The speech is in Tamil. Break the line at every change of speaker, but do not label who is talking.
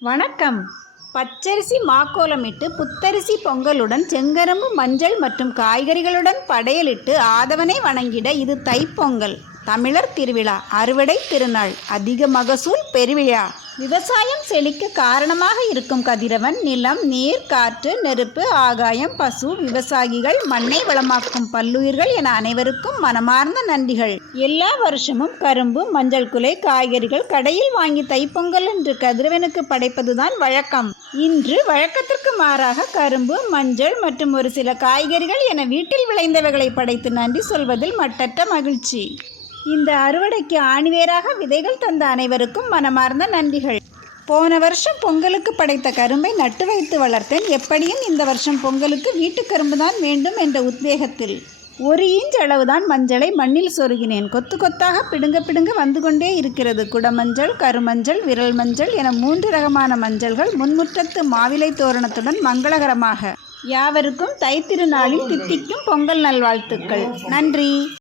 வணக்கம். பச்சரிசி மாக்கோலமிட்டு புத்தரிசி பொங்கலுடன் செங்கரும்பு மஞ்சள் மற்றும் காய்கறிகளுடன் படையலிட்டு ஆதவனை வணங்கிட இது தைப்பொங்கல். தமிழர் திருவிழா அறுவடை திருநாள் அதிக மகசூல் பெருவிழா. விவசாயம் செழிக்க காரணமாக இருக்கும் கதிரவன் நிலம் நீர் காற்று நெருப்பு ஆகாயம் பசு விவசாயிகள் மண்ணை வளமாக்கும் பல்லுயிர்கள் என அனைவருக்கும் மனமார்ந்த நன்றிகள். எல்லா வருஷமும் கரும்பு மஞ்சள் குலை காய்கறிகள் கடையில் வாங்கி தைப்பொங்கல் என்று கதிரவனுக்கு படைப்பதுதான் வழக்கம். இன்று வழக்கத்திற்கு மாறாக கரும்பு மஞ்சள் மற்றும் ஒரு சில காய்கறிகள் என வீட்டில் விளைந்தவைகளை படைத்து நன்றி சொல்வதில் மட்டற்ற மகிழ்ச்சி. இந்த அறுவடைக்கு ஆணிவேராக விதைகள் தந்த அனைவருக்கும் மனமார்ந்த நன்றிகள். போன வருஷம் பொங்கலுக்கு படைத்த கரும்பை நட்டு வைத்து வளர்த்தேன். எப்படியும் இந்த வருஷம் பொங்கலுக்கு வீட்டு கரும்பு தான் வேண்டும் என்ற உத்வேகத்தில். ஒரு இன்ச் அளவுதான் மஞ்சளை மண்ணில் சொருகினேன். கொத்து கொத்தாக பிடுங்க பிடுங்க வந்து கொண்டே இருக்கிறது. குடமஞ்சள் கருமஞ்சள் விரல் மஞ்சள் என மூன்று ரகமான மஞ்சள்கள் முன்முற்றத்து மாவிலை தோரணத்துடன் மங்களகரமாக. யாவருக்கும் தைத்திருநாளில் தித்திக்கும் பொங்கல் நல்வாழ்த்துக்கள். நன்றி.